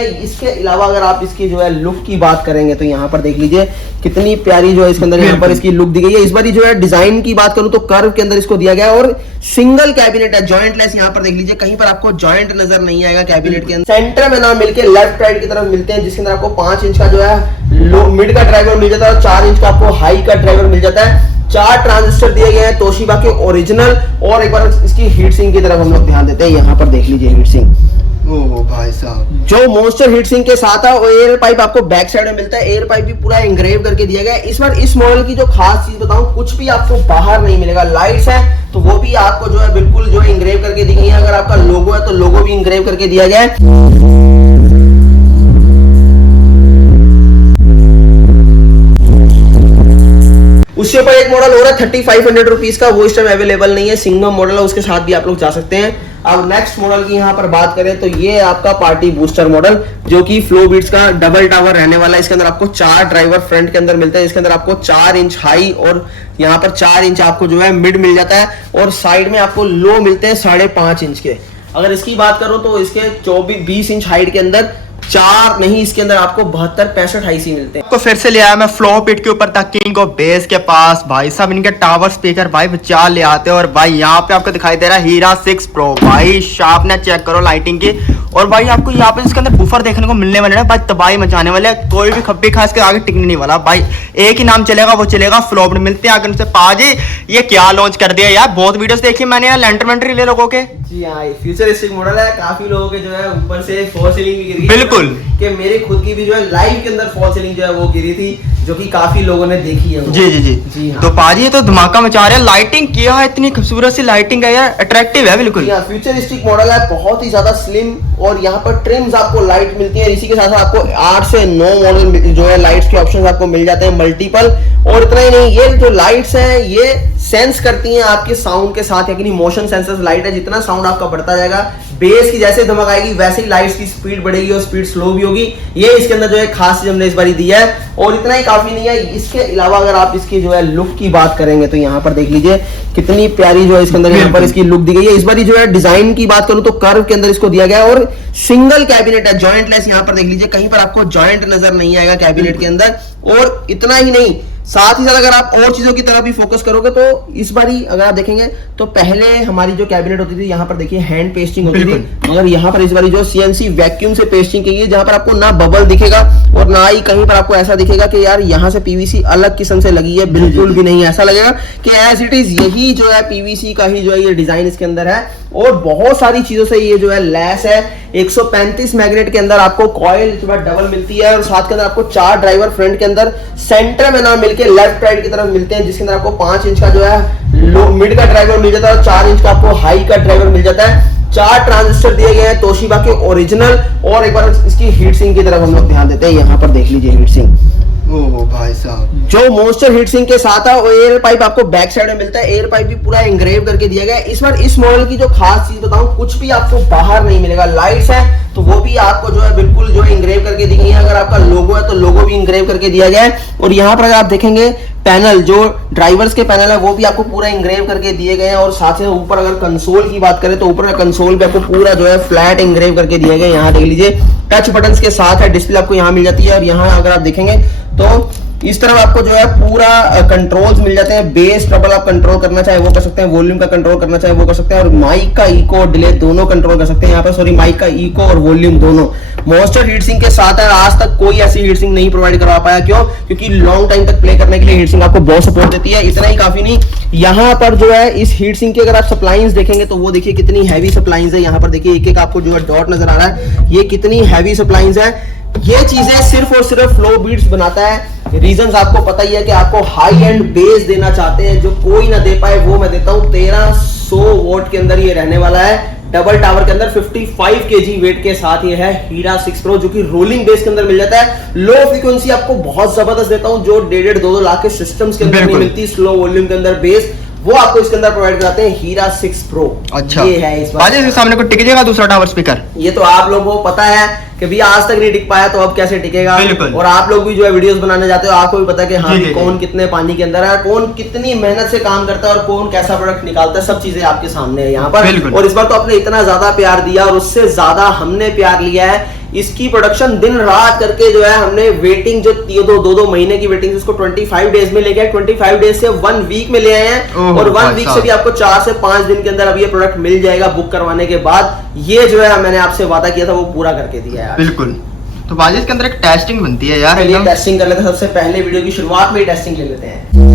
इसके अलावा अगर आप इसकी जो है लुक की बात करेंगे तो यहाँ पर देख लीजिए कितनी प्यारी जो है इसके अंदर यहाँ पर इसकी लुक दी गई है। इस बार जो है डिजाइन की बात करूं तो कर्व के अंदर इसको दिया गया है और सिंगल कैबिनेट है, जॉइंटलेस। यहाँ पर देख लीजिए कहीं पर आपको जॉइंट नजर नहीं आएगा कैबिनेट के अंदर। सेंटर में ना मिलके लेफ्ट राइट की तरफ मिलते हैं, जिसके अंदर आपको 5 इंच का जो है मिड का ड्राइवर मिल जाता है और 4 इंच का आपको हाई का ड्राइवर मिल जाता है। 4 ट्रांजिस्टर दिए गए हैं तोशिबा के ओरिजिनल। और एक बार इसकी हीट सिंक की तरफ हम लोग ध्यान देते हैं। यहाँ पर देख लीजिए हीट सिंक, ओह भाई साहब, जो मॉन्स्टर हीट सिंक के साथ है। और एयर पाइप आपको बैक साइड में मिलता है, एयर पाइप भी पूरा एंग्रेव करके दिया गया है। इस बार इस मॉडल की जो खास चीज बताऊं, कुछ भी आपको बाहर नहीं मिलेगा। लाइट्स है तो वो भी आपको जो है बिल्कुल जो है इंग्रेव करके दी गई है। अगर आपका लोगो है तो लोगो भी इंग्रेव करके दिया गया है। उसके ऊपर एक मॉडल हो रहा है 3500 रुपीज का, वो इस टाइम अवेलेबल नहीं है। सिंगम मॉडल है, उसके साथ भी आप लोग जा सकते हैं। अब नेक्स्ट मॉडल की यहाँ पर बात करें तो ये आपका पार्टी बूस्टर मॉडल, जो कि फ्लो बीट्स का डबल टावर रहने वाला है। इसके अंदर आपको 4 ड्राइवर फ्रंट के अंदर मिलते हैं। इसके अंदर आपको 4 इंच हाई और यहाँ पर 4 इंच आपको जो है मिड मिल जाता है और साइड में आपको लो मिलते हैं 5.5 इंच के। अगर इसकी बात करूं तो इसके 20 इंच हाइट के अंदर 4 नहीं, इसके अंदर आपको 72-65 हाई सी मिलते हैं। तो फिर से ले आया मैं फ्लो पिट के ऊपर तक किंग ऑफ बेस के पास। भाई साहब इनके टावर स्पीकर भाई 4 ले आते हैं। और भाई यहाँ पे आपको दिखाई दे रहा है हीरा 6 प्रो। भाई शार्पनेस चेक करो लाइटिंग की। और भाई आपको यहाँ पे इसके अंदर बुफर देखने को मिलने वाले हैं भाई, तबाही मचाने वाले। कोई भी खब्बी खास के आगे टिकने नहीं वाला भाई। एक ही नाम चलेगा, वो चलेगा फ्लो। मिलते हैं आगे से पाजी। ये क्या लॉन्च कर दिया यार, बहुत वीडियोस देखी मैंने यार, लेंटर वेंटर ले लोगों के। जी हाँ, फ्यूचरिस्टिक मॉडल है। काफी लोगों के जो है ऊपर से फॉल सीलिंग भी गिरी, बिल्कुल कि मेरे खुद की भी जो है लाइव के अंदर फॉल सीलिंग जो है वो गिरी थी, जो कि काफी लोगों ने देखी है। जी जी जी जी हाँ। तो पाजी ये तो धमाका मचा रहे हैं। लाइटिंग किया है, इतनी खूबसूरत सी लाइटिंग है यार, अट्रैक्टिव है बिल्कुल। फ्यूचरिस्टिक मॉडल है, बहुत ही ज्यादा स्लिम। और यहाँ पर ट्रिम्स आपको लाइट मिलती है। इसी के साथ साथ आपको 8 से 9 मॉडल जो है लाइट्स के ऑप्शन आपको मिल जाते हैं मल्टीपल। और इतना ही नहीं, ये जो लाइट्स हैं ये सेंस करती हैं आपके साउंड के साथ, यानी मोशन सेंसर्स लाइट है। जितना साउंड आपका बढ़ता जाएगा, बेस की जैसे धमक आएगी वैसे ही लाइट्स की स्पीड बढ़ेगी और स्पीड स्लो भी होगी। ये इसके अंदर जो है खास चीज हमने इस बार दिया है। और इतना ही काफी नहीं है, इसके अलावा अगर आप इसकी जो है लुक की बात करेंगे तो यहाँ पर देख लीजिए कितनी प्यारी जो है इसके अंदर यहाँ पर इसकी लुक दी गई है। इस बार जो है डिजाइन की बात करूं तो कर्व के अंदर इसको दिया गया है और सिंगल कैबिनेट है, जॉइंटलेस। यहाँ पर देख लीजिए कहीं पर आपको जॉइंट नजर नहीं आएगा कैबिनेट के अंदर। और इतना ही नहीं, साथ ही साथ अगर आप और चीजों की तरफ भी फोकस करोगे तो इस बारी अगर आप देखेंगे तो पहले हमारी जो कैबिनेट होती थी यहाँ पर देखिए हैंड पेस्टिंग होती थी, मगर यहाँ पर इस बारी जो सीएनसी वैक्यूम से पेस्टिंग की है, जहाँ पर आपको ना बबल दिखेगा और ना ही कहीं पर आपको ऐसा दिखेगा कि यार यहाँ से पीवीसी अलग किस्म से लगी है। बिल्कुल भी नहीं, ऐसा लगेगा कि एज इट इज यही जो है पीवीसी का ही जो है ये डिजाइन इसके अंदर है। और बहुत सारी चीजों से ये जो है लैस है। 135 मैग्नेट के अंदर आपको कॉइल डबल मिलती है और साथ के अंदर आपको 4 ड्राइवर फ्रंट के अंदर सेंटर में ना मिलके लेफ्ट राइट की तरफ मिलते हैं, जिसके अंदर आपको 5 इंच का जो है मिड का ड्राइवर मिल जाता है और 4 इंच का आपको हाई का ड्राइवर मिल जाता है। 4 ट्रांजिस्टर दिए गए हैं तोशिबा के ओरिजिनल। और एक बार इसकी हीट सिंक की तरफ हम लोग ध्यान देते हैं। यहाँ पर देख लीजिए हीट सिंक, ओह भाई साहब, जो मॉन्स्टर हीट सिंक के साथ है। और एयर पाइप आपको बैक साइड में मिलता है, एयर पाइप भी पूरा एंग्रेव करके दिया गया है। इस बार इस मॉडल की जो खास चीज बताऊं, कुछ भी आपको बाहर नहीं मिलेगा। लाइट्स है तो वो भी आपको जो है बिल्कुल जो है इंग्रेव करके दी गई है। अगर आपका लोगो है तो लोगो भी इंग्रेव करके दिया गया है। और यहाँ पर अगर आप देखेंगे पैनल, जो ड्राइवर्स के पैनल है वो भी आपको पूरा इंग्रेव करके दिए गए हैं। और साथ ही ऊपर अगर कंसोल की बात करें तो ऊपर कंसोल पे आपको पूरा जो है फ्लैट इंग्रेव करके दिए गए। यहाँ देख लीजिए टच बटन्स के साथ है, डिस्प्ले आपको यहाँ मिल जाती है। और यहाँ अगर आप देखेंगे तो इस तरफ आपको जो है पूरा कंट्रोल्स मिल जाते हैं। बेस ट्रबल आप कंट्रोल करना चाहे वो कर सकते हैं, वॉल्यूम का कंट्रोल करना चाहे वो कर सकते हैं, और माइक का इको और डिले दोनों कंट्रोल कर सकते हैं। यहाँ पर सॉरी, माइक का इको और वॉल्यूम दोनों मॉन्स्टर हीट सिंक के साथ है। आज तक कोई ऐसी हीट सिंक नहीं प्रोवाइड करवा पाया। क्यों? क्योंकि लॉन्ग टाइम तक प्ले करने के लिए हीट सिंक आपको बहुत सपोर्ट देती है। इतना ही काफी नहीं, यहाँ पर जो है इस हीट सिंक की अगर आप सप्लाइंस देखेंगे तो वो देखिए कितनी हैवी सप्लाइंस है। यहाँ पर देखिए एक एक आपको जो है डॉट नजर आ रहा है, ये कितनी हैवी सप्लाइंस है। ये चीजें सिर्फ और सिर्फ फ्लो बीट्स बनाता है। रीजंस आपको पता ही है कि आपको हाई एंड बेस देना चाहते हैं, जो कोई ना दे पाए वो मैं देता हूं। 1300 वोट के अंदर ये रहने वाला है। डबल टावर के अंदर 55 केजी वेट के साथ ये है हीरा 6 प्रो, जो कि रोलिंग बेस के अंदर मिल जाता है। लो फ्रीक्वेंसी आपको बहुत जबरदस्त देता हूं, जो 1.5-2 लाख के सिस्टम्स के अंदर नहीं मिलती। स्लो वॉल्यूम के अंदर बेस वो आपको इसके अंदर प्रोवाइड कराते हैं हीरा 6 प्रो। अच्छा, ये है इस बार इसके सामने को टिक जाएगा दूसरा टावर स्पीकर। ये तो आप लोगों को पता है कि भैया आज तक नहीं टिक पाया, तो अब कैसे टिकेगा। और आप लोग भी जो है वीडियोस बनाने जाते हो, आपको भी पता है कि हाँ कौन कितने पानी के अंदर है, कौन कितनी मेहनत से काम करता है और कौन कैसा प्रोडक्ट निकालता है। सब चीजें आपके सामने है यहाँ पर। और इस बार तो आपने इतना ज्यादा प्यार दिया और उससे ज्यादा हमने प्यार लिया है इसकी प्रोडक्शन दिन रात करके जो है हमने वेटिंग जो दो महीने की वेटिंग उसको 25 डेज में लेके आए, 25 डेज से 1 वीक में ले आए हैं और 1 वीक से भी आपको 4 से 5 दिन के अंदर अब ये प्रोडक्ट मिल जाएगा बुक करवाने के बाद। ये जो है मैंने आपसे वादा किया था वो पूरा करके दिया है बिल्कुल। तो बाजी इसके अंदर एक टेस्टिंग बनती है यार, चलिए टेस्टिंग कर लेते हैं। सबसे पहले वीडियो की शुरुआत में ही टेस्टिंग ले लेते हैं।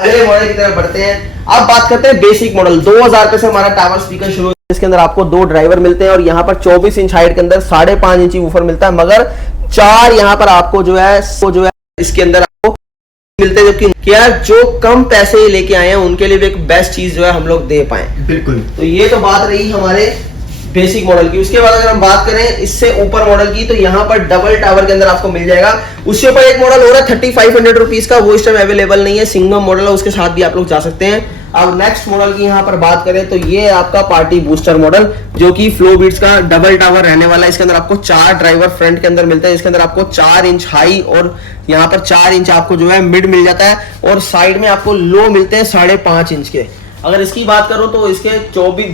अगले मॉडल की तरफ बढ़ते हैं। अब बात करते हैं बेसिक मॉडल। 2000 रुपए से हमारा टावर स्पीकर शुरू। इसके अंदर आपको 2 ड्राइवर मिलते हैं और यहाँ पर 24 इंच हाइट के अंदर 5.5 इंची वूफर मिलता है, मगर 4 यहाँ पर आपको जो है इसके अंदर आपको मिलते हैं, जबकि यार जो कम पैसे लेके आए हैं उनके लिए भी एक बेस्ट चीज जो है हम लोग दे पाए। बिल्कुल। तो ये तो बात रही हमारे बेसिक मॉडल की। उसके बाद अगर हम बात करें इससे ऊपर मॉडल की, तो यहाँ पर डबल टावर के अंदर आपको मिल जाएगा। उसके ऊपर एक मॉडल हो रहा है 3500 रुपीज का, वो इस टाइम अवेलेबल नहीं है, सिंगल मॉडल है, उसके साथ भी आप लोग जा सकते हैं। अब नेक्स्ट मॉडल की यहाँ पर बात करें तो ये आपका पार्टी बूस्टर मॉडल, जो कि फ्लो बीट्स का डबल टावर रहने वाला है। इसके अंदर आपको 4 ड्राइवर फ्रंट के अंदर मिलते हैं। इसके अंदर आपको 4 इंच हाई और यहाँ पर 4 इंच आपको जो है मिड मिल जाता है और साइड में आपको लो मिलते हैं 5.5 इंच के। अगर इसकी बात करूं तो इसके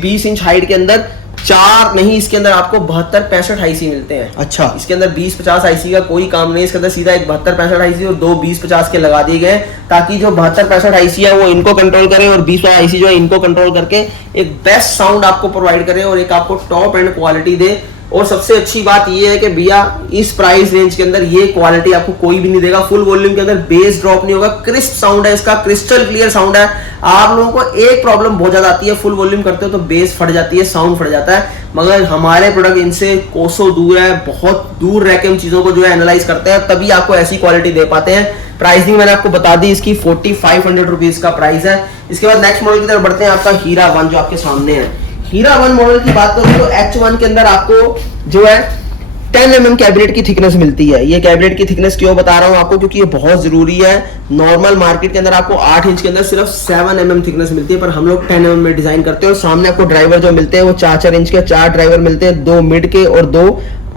20 इंच हाइट के अंदर 4 नहीं, इसके अंदर आपको 72-65 आईसी मिलते हैं। अच्छा। इसके अंदर 20-50 आईसी का कोई काम नहीं, इसके अंदर सीधा एक 72-65 आईसी और 2 20-50 के लगा दिए गए, ताकि जो 72-65 आईसी है वो इनको कंट्रोल करे और 20 आईसी जो है इनको कंट्रोल करके एक बेस्ट साउंड आपको प्रोवाइड करे और एक आपको टॉप एंड क्वालिटी दे। और सबसे अच्छी बात ये है कि भैया इस प्राइस रेंज के अंदर ये क्वालिटी आपको कोई भी नहीं देगा। फुल वॉल्यूम के अंदर बेस ड्रॉप नहीं होगा, क्रिस्प साउंड है इसका, क्रिस्टल क्लियर साउंड है। आप लोगों को एक प्रॉब्लम बहुत ज्यादा आती है, फुल वॉल्यूम करते हो तो बेस फट जाती है, साउंड फट जाता है, मगर हमारे प्रोडक्ट इनसे कोसों दूर है, बहुत दूर रह के उन चीजों को जो है एनालाइज करते हैं, तभी आपको ऐसी क्वालिटी दे पाते हैं। प्राइसिंग मैंने आपको बता दी, इसकी 4500 रुपीज का प्राइस है। इसके बाद नेक्स्ट मॉडल की तरफ बढ़ते हैं, आपका हीरा 1 जो आपके सामने है। हीरा 1 मॉडल की बात करूं तो H1 के अंदर आपको जो है 10 mm कैबिनेट की थिकनेस मिलती है। ये कैबिनेट की थिकनेस क्यों बता रहा हूं आपको, क्योंकि ये बहुत जरूरी है। नॉर्मल मार्केट के अंदर आपको 8 इंच के अंदर सिर्फ 7 mm थिकनेस मिलती है, पर हम लोग 10 mm में डिजाइन करते हैं। और सामने आपको ड्राइवर जो मिलते हैं वो 4-4 इंच के 4 ड्राइवर मिलते हैं, 2 मिड के और 2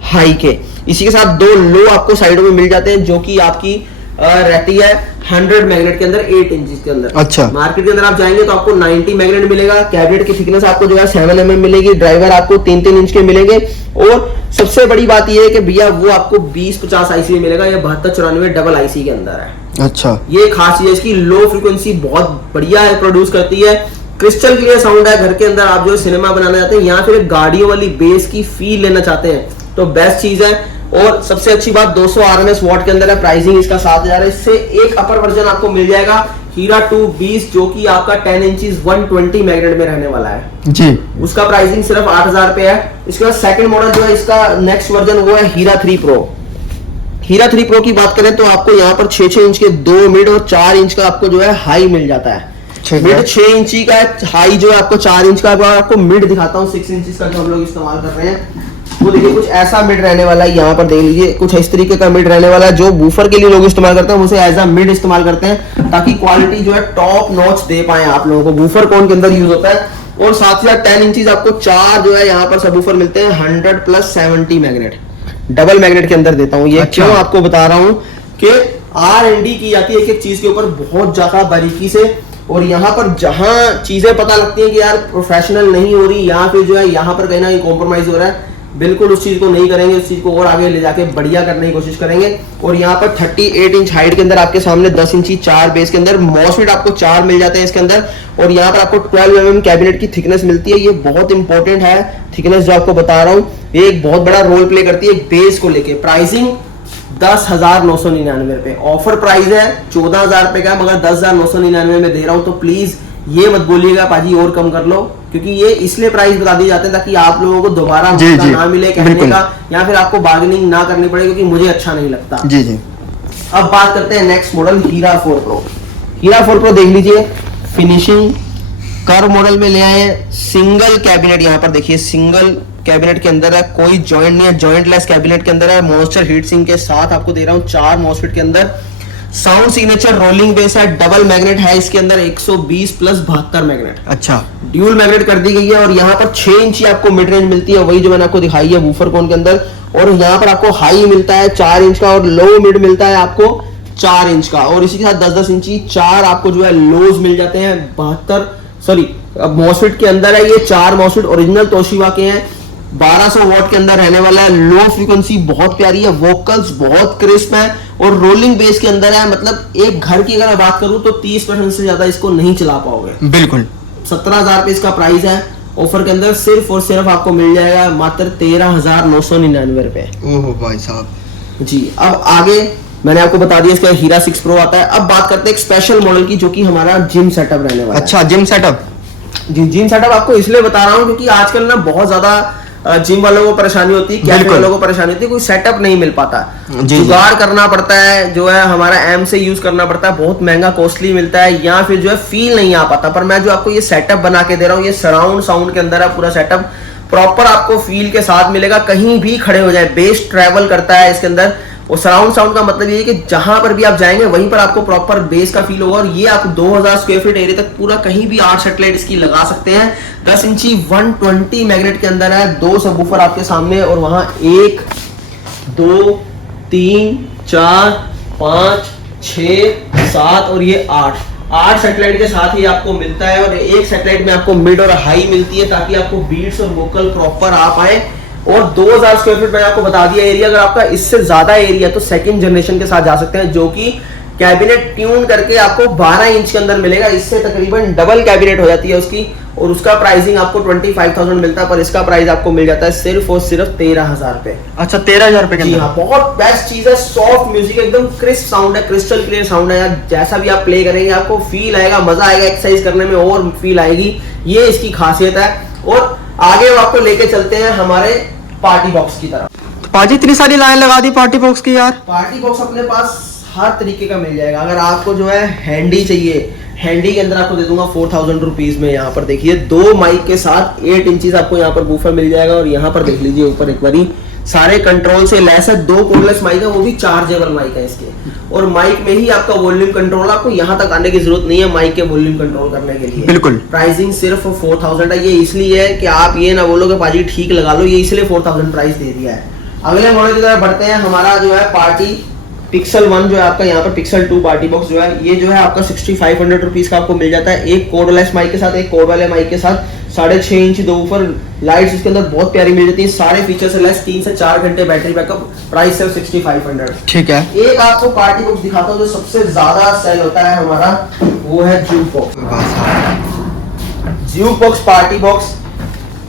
हाई के। इसी के साथ 2 लो आपको साइडों में मिल जाते हैं, जो कि आपकी रहती है 100 मैग्नेट के अंदर 8 इंच के अंदर। अच्छा। मार्केट के अंदर आप जाएंगे तो आपको 90 मैग्नेट मिलेगा। कैबिनेट की थिकनेस आपको जो है 7 mm मिलेगी, ड्राइवर आपको 3-3 इंच के मिलेंगे। और सबसे बड़ी बात यह है कि भैया वो आपको 20-50 आईसी में मिलेगा, ये 72-94 डबल आईसी के अंदर है। अच्छा। ये खास चीज है इसकी, लो फ्रीक्वेंसी बहुत बढ़िया है, प्रोड्यूस करती है, क्रिस्टल क्लियर साउंड है। घर के अंदर आप जो सिनेमा बनाना चाहते हैं या फिर गाड़ियों वाली बेस की फील लेना चाहते हैं तो बेस्ट चीज है। और सबसे अच्छी बात 200 RMS वॉट के अंदर है, प्राइसिंग इसका 7000 है। इससे एक अपर वर्जन आपको मिल जाएगा हीरा 220, जो कि आपका 10 इंचेस 120 मैग्नेट में रहने वाला है जी। उसका प्राइसिंग सिर्फ 8000 रुपए है। इसके बाद सेकंड मॉडल जो है इसका नेक्स्ट वर्जन वो है हीरा 3 प्रो। हीरा 3 प्रो की बात करें तो आपको यहाँ पर 6-6 इंच के 2 मिड और 4 इंच का आपको जो है हाई मिल जाता है। मिड 6 इंची का है, हाई जो है आपको 4 इंच का। आपको मिड दिखाता हूँ 6 इंच का जो हम लोग इस्तेमाल कर रहे हैं, वो देखिए कुछ ऐसा मिड रहने वाला है। यहाँ पर देख लीजिए कुछ इस तरीके का मिड रहने वाला है, जो बूफर के लिए लोग इस्तेमाल करते हैं उसे एज अ मिड इस्तेमाल करते हैं, ताकि क्वालिटी जो है टॉप नॉच दे पाए आप लोगों को। बूफर कौन के अंदर यूज होता है। और साथ ही साथ 10 इंचेस आपको 4 जो है यहाँ पर सबवूफर मिलते हैं 100+70 मैग्नेट, डबल मैग्नेट के अंदर देता हूँ। ये अच्छा। क्यों आपको बता रहा हूँ कि R&D की जाती है एक एक चीज के ऊपर बहुत ज्यादा बारीकी से, और यहाँ पर जहां चीजें पता लगती है कि यार प्रोफेशनल नहीं हो रही या फिर जो है यहाँ पर कहीं ना कहीं कॉम्प्रोमाइज हो रहा है, बिल्कुल उस चीज को नहीं करेंगे, उस चीज को और आगे ले जाके बढ़िया करने की कोशिश करेंगे। और यहाँ पर 38 इंच हाइट के अंदर आपके सामने 10 इंची 4 बेस के अंदर मॉसफेट आपको 4 मिल जाते हैं इसके अंदर। और यहाँ पर आपको 12 mm कैबिनेट की थिकनेस मिलती है। ये बहुत इंपॉर्टेंट है थिकनेस जो आपको बता रहा हूँ, ये एक बहुत बड़ा रोल प्ले करती है बेस को लेके। प्राइसिंग 10,999 रुपए, ऑफर प्राइस है 14,000 रुपए का, मगर 10,999 में दे रहा हूँ। तो प्लीज ये मत बोलिएगा पाजी और कम कर लो, क्योंकि ये इसलिए प्राइस बता दिए जाते हैं ताकि आप लोगों को दोबारा मौका ना मिले कहने का, या फिर आपको बार्गेनिंग ना करनी पड़े, क्योंकि मुझे अच्छा नहीं लगता। जी जी। अब बात करते हैं नेक्स्ट मॉडल हीरा 4 प्रो। हीरा 4 प्रो देख लीजिए, फिनिशिंग कर्व मॉडल में ले आए हैं। सिंगल कैबिनेट यहाँ पर देखिए, सिंगल कैबिनेट के अंदर है, कोई जॉइंट नहीं है, जॉइंटलेस कैबिनेट के अंदर है। मॉन्स्टर हीट सिंक के साथ आपको दे रहा हूँ 4 मॉसफेट के अंदर। साउंड सिग्नेचर रोलिंग बेस है, डबल मैग्नेट है इसके अंदर 120+72 मैग्नेट। अच्छा, ड्यूल मैग्नेट कर दी गई है। और यहाँ पर 6 इंची आपको मिड रेंज मिलती है, वही जो मैंने आपको दिखाई है वूफर कोन के अंदर। और यहाँ पर आपको हाई मिलता है 4 इंच का और लो मिड मिलता है आपको 4 इंच का, और इसी के साथ 10-10 इंची 4 आपको जो है लोज मिल जाते हैं। 72 सॉरी मॉसफेट के अंदर है ये 4 मॉसफेट ओरिजिनल तोशिबा के हैं। 1200 वॉट के अंदर रहने वाला है। लो फ्रीक्वेंसी बहुत प्यारी है, वोकल्स बहुत क्रिस्प है और रोलिंग बेस के अंदर है। मतलब एक घर की अगर मैं बात करूं तो 30% से ज्यादा इसको नहीं चला पाओगे। बिल्कुल 17,000 रुपए इसका प्राइस है। ऑफर के अंदर सिर्फ और सिर्फ आपको मिल जाएगा मात्र 13,999 रुपए। ओहो भाई साहब जी। अब आगे मैंने आपको बता दिया इसका हीरा 6 प्रो आता है। अब बात करते हैं एक स्पेशल मॉडल की जो कि हमारा जिम सेटअप रहने वाला है। अच्छा जिम सेटअप। जी जिम सेटअप आपको इसलिए बता रहा हूँ क्योंकि आजकल ना बहुत ज्यादा जिम वालों को परेशानी होती है, कैफे वालों को परेशानी होती है, कोई सेटअप नहीं मिल पाता, जुगाड़ करना पड़ता है, जो है हमारा एम से यूज करना पड़ता है, बहुत महंगा कॉस्टली मिलता है, या फिर जो है फील नहीं आ पाता। पर मैं जो आपको ये सेटअप बना के दे रहा हूँ ये सराउंड साउंड के अंदर है पूरा सेटअप, प्रॉपर आपको फील के साथ मिलेगा, कहीं भी खड़े हो जाए। बेस ट्रैवल करता है इसके अंदर, और सराउंड साउंड का मतलब ये है कि जहां पर भी आप जाएंगे वहीं पर आपको प्रॉपर बेस का फील होगा। और ये आप 2000 स्क्वायर फीट एरिया तक पूरा कहीं भी 8 सेटेलाइट इसकी लगा सकते हैं। 10 इंची 120 मैग्नेट के अंदर है। 2 सबवूफर आपके सामने, और वहां 1 2 3 4 5 6 7 और ये 8 सैटेलाइट के साथ ही आपको मिलता है। और एक सैटेलाइट में आपको मिड और हाई मिलती है ताकि आपको बीट्स और वोकल प्रॉपर आ पाए। और 2000 स्क्वायर फीट मैंने आपको बता दिया एरिया। अगर आपका इससे ज्यादा एरिया तो सेकंड जनरेशन के साथ जा सकते हैं, जो कि कैबिनेट ट्यून करके आपको 12 इंच के अंदर मिलेगा। इससे तकरीबन डबल कैबिनेट हो जाती है उसकी, और उसका प्राइसिंग आपको 25,000 मिलता है, पर इसका प्राइस आपको मिल जाता है सिर्फ और सिर्फ 13,000 रुपए। अच्छा 13,000 रुपए। जी हाँ, बहुत बेस्ट चीज है। सॉफ्ट म्यूजिक, एकदम क्रिस्प साउंड है, क्रिस्टल क्लियर साउंड है। जैसा भी आप प्ले करेंगे आपको फील आएगा, मजा आएगा, एक्सरसाइज करने में और फील आएगी। ये इसकी खासियत है। और आगे आपको लेके चलते हैं हमारे पार्टी बॉक्स की तरफ। तो पाजी इतनी सारी लाइन लगा दी पार्टी बॉक्स की यार। पार्टी बॉक्स अपने पास हर तरीके का मिल जाएगा। अगर आपको जो है हैंडी चाहिए, हैंडी के अंदर आपको दे दूंगा 4,000 रुपीज में। यहाँ पर देखिए 2 माइक के साथ 8 इंचेस आपको यहाँ पर बूफर मिल जाएगा। और यहाँ पर देख लीजिए ऊपर एक बारी सारे कंट्रोल से लैस है। 2 कोडलेस माइक है, वो भी चार्जेबल माइक है इसके। और माइक में ही आपका वॉल्यूम कंट्रोल, आपको यहाँ तक आने की जरूरत नहीं है माइक के वॉल्यूम कंट्रोल करने के लिए। बिल्कुल। प्राइसिंग सिर्फ 4,000 है। ये इसलिए है कि आप ये ना बोलो कि पाजी ठीक लगा लो, ये इसलिए 4,000 प्राइस दे दिया है। अगले मॉडल की तरफ बढ़ते हैं। हमारा जो है पार्टी पिक्सल 1 जो है आपका, यहाँ पर पिक्सल 2 पार्टी बॉक्स जो है, ये जो है आपका 6500 रुपीज का आपको मिल जाता है। एक कोडलेस माइक के साथ, एक कोड वाले माइक के साथ, 6.5 इंच 2 ऊपर लाइट्स इसके अंदर बहुत प्यारी मिल जाती है। सारे फीचर से लेस, 3 से 4 घंटे बैटरी बैकअप, प्राइस सिर्फ 6500। ठीक है। एक आपको पार्टी बॉक्स दिखाता हूँ जो सबसे ज्यादा सेल होता है हमारा, वो है juke box. Juke box party box,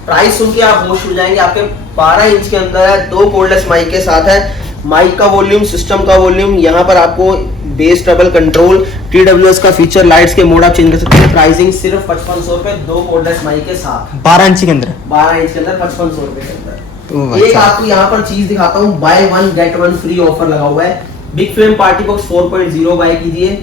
price सुन के आप होश हो जाएंगे। आपके 12 इंच के अंदर है, 2 कोडलेस माइक के साथ है। माइक का वॉल्यूम, सिस्टम का वॉल्यूम, यहाँ पर आपको बेस ट्रबल कंट्रोल, TWS का फीचर, लाइट्स के मोड आप चेंज कर सकते हैं। प्राइसिंग सिर्फ 5500 रुपए, 2 कोडलेस माइक के साथ, 12 इंच के अंदर, 12 इंच के अंदर 5500 रुपए के अंदर। एक आपको यहाँ पर चीज दिखाता हूँ, बाय 1 गेट 1 फ्री ऑफर लगा हुआ है। Big flame party box 4.0 buy कीजिए,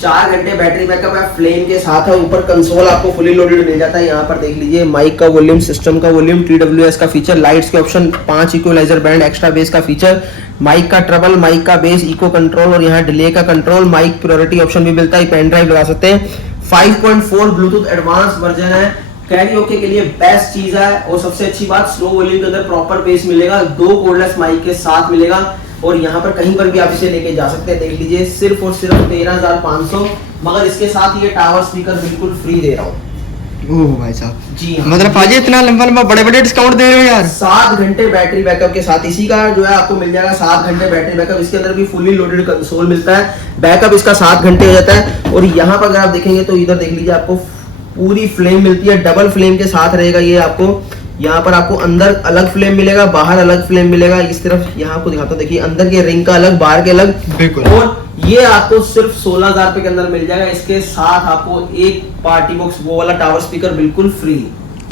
4 घंटे बैटरी बैकअप है, फ्लेम के साथ है। ऊपर कंसोल आपको फुली लोडेड मिल जाता है। यहाँ पर देख लीजिए माइक का वॉल्यूम, सिस्टम का वॉल्यूम, TWS का फीचर, लाइट्स के option, 5 equaliser band, extra bass का फीचर, माइक का ट्रबल, माइक का बेस, इको कंट्रोल, और यहाँ डिले का कंट्रोल, माइक प्रायोरिटी ऑप्शन भी मिलता है, पेन ड्राइव लगा सकते हैं। 5.4 ब्लूटूथ एडवांस वर्जन है। कैरियोके के लिए बेस्ट चीज है। और सबसे अच्छी बात, स्लो वॉल्यूम के अंदर प्रॉपर बेस मिलेगा, 2 कोडलेस माइक के साथ मिलेगा। और यहाँ पर कहीं पर भी आप इसे लेके जा सकते हैं। देख लीजिए सिर्फ और सिर्फ 13,500, मगर इसके साथ ये टावर स्पीकर बिल्कुल फ्री दे रहा हूँ। ओह भाई साहब, जी हाँ। मतलब पाजी इतना लंबा लंबा बड़े बड़े डिस्काउंट दे रहे हो यार। 7 घंटे बैटरी बैकअप के साथ, इसी का जो है आपको मिल जाएगा 7 घंटे बैटरी बैकअप। इसके अंदर भी फुली लोडेड कंसोल मिलता है। बैकअप इसका 7 घंटे हो जाता है। और यहाँ पर अगर आप देखेंगे तो इधर देख लीजिए आपको पूरी फ्लेम मिलती है, डबल फ्लेम के साथ रहेगा ये आपको। यहाँ पर आपको अंदर अलग फ्लेम मिलेगा, बाहर अलग फ्लेम मिलेगा। इस तरफ यहाँ आपको दिखाता हूँ, देखिए अंदर के रिंग का अलग, बाहर के अलग। बिल्कुल। और ये आपको सिर्फ 16,000 रुपए के अंदर मिल जाएगा। इसके साथ आपको एक पार्टी बॉक्स, वो वाला टावर स्पीकर बिल्कुल फ्री।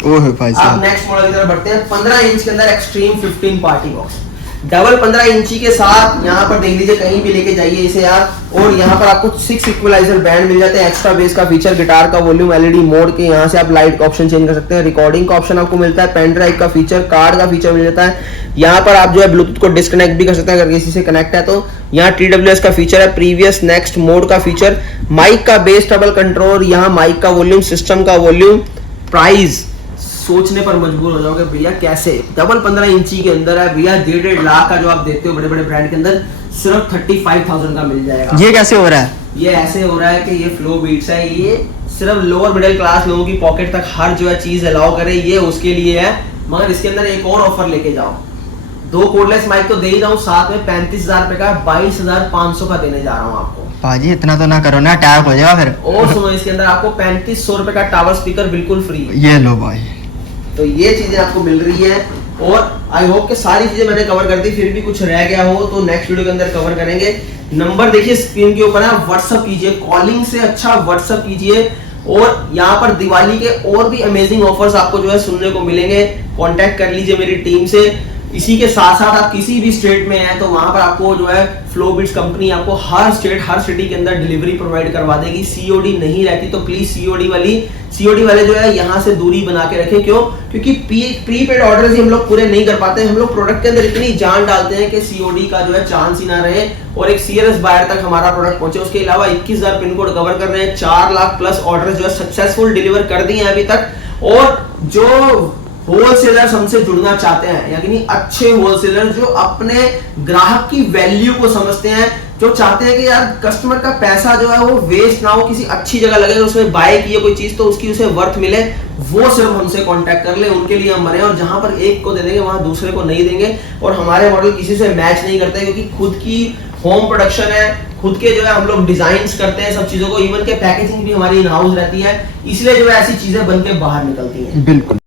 ओह भाई आप साहब, नेक्स्ट मॉडल की तरफ बढ़ते हैं। 15 इंच के अंदर एक्सट्रीम 15 पार्टी बॉक्स, डबल 15 इंची के साथ। यहाँ पर देख लीजिए कहीं भी लेके जाइए इसे आप। और यहाँ पर आपको 6 इक्वलाइजर बैंड मिल जाते हैं, एक्स्ट्रा बेस का फीचर, गिटार का वॉल्यूम, LED मोड के, यहाँ से आप लाइट का ऑप्शन चेंज कर सकते हैं। रिकॉर्डिंग का ऑप्शन आपको मिलता है, पेन ड्राइव का फीचर, कार्ड का फीचर मिल जाता है। यहाँ पर आप जो है ब्लूटूथ को डिस्कनेक्ट भी कर सकते हैं अगर किसी से कनेक्ट है तो। यहाँ TWS का फीचर है, प्रीवियस नेक्स्ट मोड का फीचर, माइक का बेस ट्रबल कंट्रोल, यहाँ माइक का वॉल्यूम, सिस्टम का वॉल्यूम। प्राइस सोचने पर मजबूर हो जाओगे भैया कैसे डबल 15 इंची के अंदर है भैया 1.5 लाख का जो आप देखते हो बड़े बड़े ब्रांड के अंदर सिर्फ 35,000 का मिल जाएगा। ये कैसे हो रहा है? ये ऐसे हो रहा है कि ये फ्लो बीट्स है, ये सिर्फ लोअर मिडिल क्लास लोगों की पॉकेट तक हर जो है चीज अलाउ करे, ये उसके लिए है। मगर इसके अंदर एक और ऑफर लेके जाओ, 2 कोडलेस माइक तो दे ही रहा हूँ, साथ में 35,000 रुपए का 22,500 का देने जा रहा हूँ आपको। भाजी इतना तो ना करो ना, टैप हो जाएगा फिर। और सुनो, इसके अंदर आपको 3500 रुपए का टावर स्पीकर बिल्कुल फ्री। ये लो भाई, तो ये चीजें आपको मिल रही है और आई होप कि सारी चीजें मैंने कवर कर दी, फिर भी कुछ रह गया हो तो नेक्स्ट वीडियो के अंदर कवर करेंगे। नंबर देखिए स्क्रीन के ऊपर है, व्हाट्सएप कीजिए, कॉलिंग से अच्छा व्हाट्सएप कीजिए। और यहाँ पर दिवाली के और भी अमेजिंग ऑफर्स आपको जो है सुनने को मिलेंगे, कांटेक्ट कर लीजिए मेरी टीम से। इसी के साथ साथ आप किसी भी स्टेट में हैं तो वहां पर आपको जो है फ्लो बीट्स कंपनी आपको हर स्टेट हर सिटी के अंदर डिलीवरी प्रोवाइड करवा देगी। सीओडी नहीं रहती, तो प्लीज सीओडी वाले जो है यहाँ से दूरी बना के रखें। क्यों? क्योंकि प्रीपेड ऑर्डर ही हम लोग पूरे नहीं कर पाते, हम लोग प्रोडक्ट के अंदर इतनी जान डालते हैं कि सीओडी का जो है चांस ही ना रहे और एक सीरियस बायर तक हमारा प्रोडक्ट पहुंचे। उसके अलावा 21,000 पिन कोड कवर कर रहे हैं, 4 लाख प्लस ऑर्डर जो है सक्सेसफुल डिलीवर कर दिए हैं अभी तक। और जो होलसेलर्स हमसे जुड़ना चाहते हैं, यानी अच्छे होलसेलर जो अपने ग्राहक की वैल्यू को समझते हैं, जो चाहते हैं कि यार कस्टमर का पैसा जो है वो वेस्ट ना हो, किसी अच्छी जगह लगे, उसमें बाय किए कोई चीज तो उसकी उसे वर्थ मिले, वो सिर्फ हमसे कांटेक्ट कर ले, उनके लिए हम बने। और जहां पर एक को दे देंगे वहां दूसरे को नहीं देंगे। और हमारे मॉडल किसी से मैच नहीं करते क्योंकि खुद की होम प्रोडक्शन है, खुद के जो है हम लोग डिजाइन्स करते हैं सब चीजों को, इवन के पैकेजिंग भी हमारी इन हाउस रहती है, इसलिए जो है ऐसी चीजें बन के बाहर निकलती हैं। बिल्कुल।